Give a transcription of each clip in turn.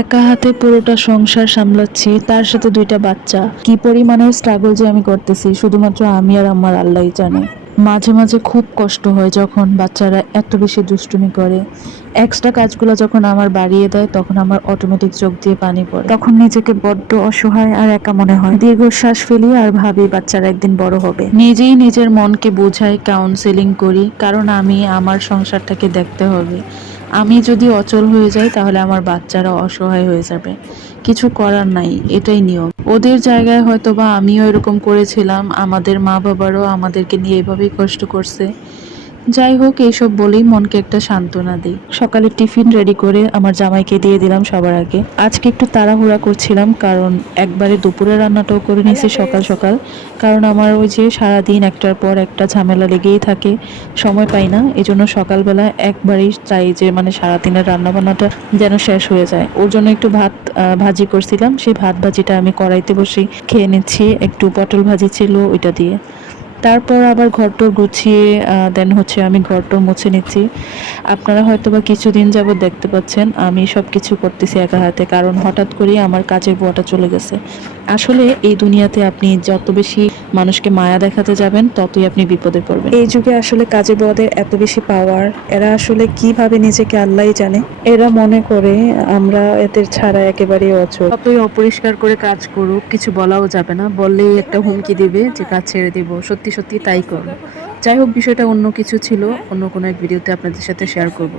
একা হাতে পুরোটা সংসার সামলাচ্ছি, তার সাথে দুইটা বাচ্চা। কি পরিমাণের স্ট্রাগল যে আমি করতেছি শুধুমাত্র আমি আর আমার আল্লাহই জানে। মাঝে মাঝে খুব কষ্ট হয় যখন বাচ্চারা এত বেশি দুষ্টুমি করে। এক্সট্রা কাজগুলো যখন আমার বাড়িয়ে দেয় তখন আমার অটোমেটিক চোখ দিয়ে পানি পড়ে। তখন নিজেকে বড্ড অসহায় আর একা মনে হয়। দীর্ঘশ্বাস ফেলি আর ভাবি বাচ্চারা একদিন বড় হবে। নিজেই নিজের মনকে বোঝাই, কাউন্সেলিং করি, কারণ আমি আমার সংসারটাকে দেখতে হবে। আমি যদি অচল হয়ে যাই তাহলে আমার বাচ্চারা অসহায় হয়ে যাবে। কিছু করার নাই, এটাই নিয়ম। ওদের জায়গায় হয়তো বা আমিও এরকম করেছিলাম, আমাদের মা বাবারও আমাদেরকে নিয়ে এভাবেই কষ্ট করছে। যাই হোক, এইসব বলেই মনকে একটা সান্ত্বনা দিই। সকালে টিফিন রেডি করে আমার জামাইকে দিয়ে দিলাম সবার আগে। আজকে একটু তাড়াহুড়া করছিলাম কারণ একবারে দুপুরে রান্নাটাও করে নিয়েছি সকাল সকাল। কারণ আমার ওই যে সারাদিন একটার পর একটা ঝামেলা লেগেই থাকে, সময় পাই না। এই জন্য সকালবেলা একবারেই চাই যে মানে সারাদিনের রান্না বান্নাটা যেন শেষ হয়ে যায়। ওর জন্য একটু ভাত ভাজি করছিলাম, সেই ভাত ভাজিটা আমি কড়াইতে বসে খেয়ে নিচ্ছি। একটু পটল ভাজি ছিল ওইটা দিয়ে। তারপর আবার ঘরটর গুছিয়ে দেন হচ্ছে আমি ঘরটর মুছে নিচ্ছি। আপনারা হয়তো বা কিছুদিন যাবত দেখতে পাচ্ছেন আমি সব কিছু করতেছি একা হাতে, কারণ হঠাৎ করেই আমার কাজের বুয়াটা চলে গেছে। আসলে এই দুনিয়াতে আপনি যত বেশি মানুষকে মায়া দেখাতে যাবেন ততই আপনি বিপদে পড়বেন। এই যুগে আসলে কাজের বুয়াদের এত বেশি পাওয়ার, এরা আসলে কিভাবে নিজেকে আল্লাহই জানে। এরা মনে করে আমরা এদের ছাড়া একেবারেই অচল। যতই অপরিষ্কার করে কাজ করুক কিছু বলাও যাবে না, বললেই একটা হুমকি দিবে যে কাজ ছেড়ে দিব। সত্যি সত্যি তাই করব। যাই হোক, বিষয়টা অন্য কিছু ছিল, অন্য কোনো এক ভিডিওতে আপনাদের সাথে শেয়ার করব।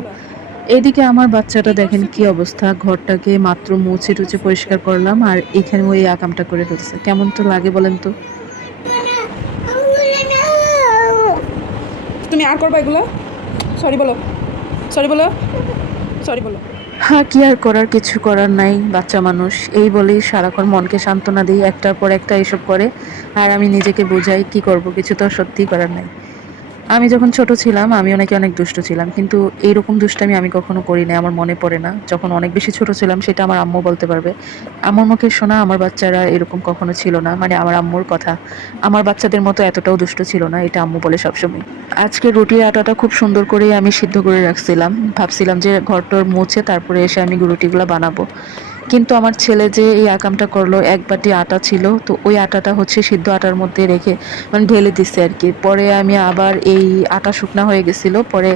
এদিকে আমার বাচ্চাটা দেখেন কি অবস্থা, ঘরটাকে মাত্র মুছে টুছে পরিষ্কার করলাম আর এখানে ওই আকামটা করে ফেলছে। কেমন তো লাগে বলেন তো। তুমি আর করবা এগুলো? সরি বলো, সরি বলো, সরি বলো। হ্যাঁ, কি আর করার, কিছু করার নাই, বাচ্চা মানুষ। এই বলেই সারাক্ষণ মনকে সান্ত্বনা দিই, একটার পর একটা এইসব করে। আর আমি নিজেকে বোঝাই কি করব, কিছু তো সত্যিই করার নাই। আমি যখন ছোট ছিলাম আমিও নাকি অনেক দুষ্ট ছিলাম, কিন্তু এইরকম দুষ্টামি আমি কখনো করি নাই, আমার মনে পড়ে না। যখন অনেক বেশি ছোট ছিলাম সেটা আমার আম্মু বলতে পারবে। আমার মুখে শোনা আমার বাচ্চারা এরকম কখনো ছিল না, মানে আমার আম্মুর কথা। আমার বাচ্চাদের মতো এতটাও দুষ্ট ছিল না, এটা আম্মু বলে সবসময়। আজকে রুটির আটাটা খুব সুন্দর করে আমি সিদ্ধ করে রাখছিলাম, ভাবছিলাম যে ঘরটর মুছে তারপরে এসে আমি রুটিগুলো বানাবো। কিন্তু আমার ছেলে যে এই আকামটা করলো, এক বাটি আটা ছিল তো ওই আটাটা হচ্ছে সিদ্ধ আটার মধ্যে রেখে মানে ঢেলে দিচ্ছে আর কি। পরে আমি আবার এই আটা শুকনা হয়ে গেছিলো, পরে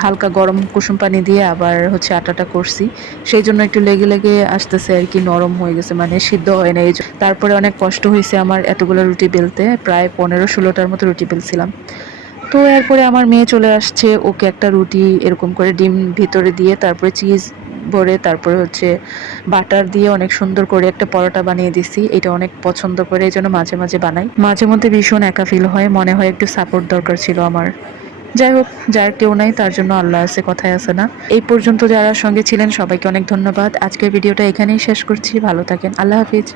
হালকা গরম কুসুম পানি দিয়ে আবার হচ্ছে আটাটা করছি। সেই জন্য একটু লেগে লেগে আসতেছে আর কি, নরম হয়ে গেছে, মানে সিদ্ধ হয় না। তারপরে অনেক কষ্ট হয়েছে আমার এতগুলো রুটি বেলতে, প্রায় 15-16টার মতো রুটি বেলছিলাম। তো এরপরে আমার মেয়ে চলে আসছে, ওকে একটা রুটি এরকম করে ডিম ভিতরে দিয়ে তারপরে চিজ ভরে তারপরে হচ্ছে বাটার দিয়ে অনেক সুন্দর করে একটা পরোটা বানিয়ে দিছি। এটা অনেক পছন্দ করে, এই জন্য মাঝে মাঝে বানাই। মাঝে মধ্যে ভীষণ একা ফিল হয়, মনে হয় একটু সাপোর্ট দরকার ছিল আমার। যাই হোক, যার কেউ নাই তার জন্য আল্লাহ আছে, কথায় আছে না। এই পর্যন্ত যারা সঙ্গে ছিলেন সবাইকে অনেক ধন্যবাদ। আজকের ভিডিওটা এখানেই শেষ করছি, ভালো থাকেন, আল্লাহ হাফিজ।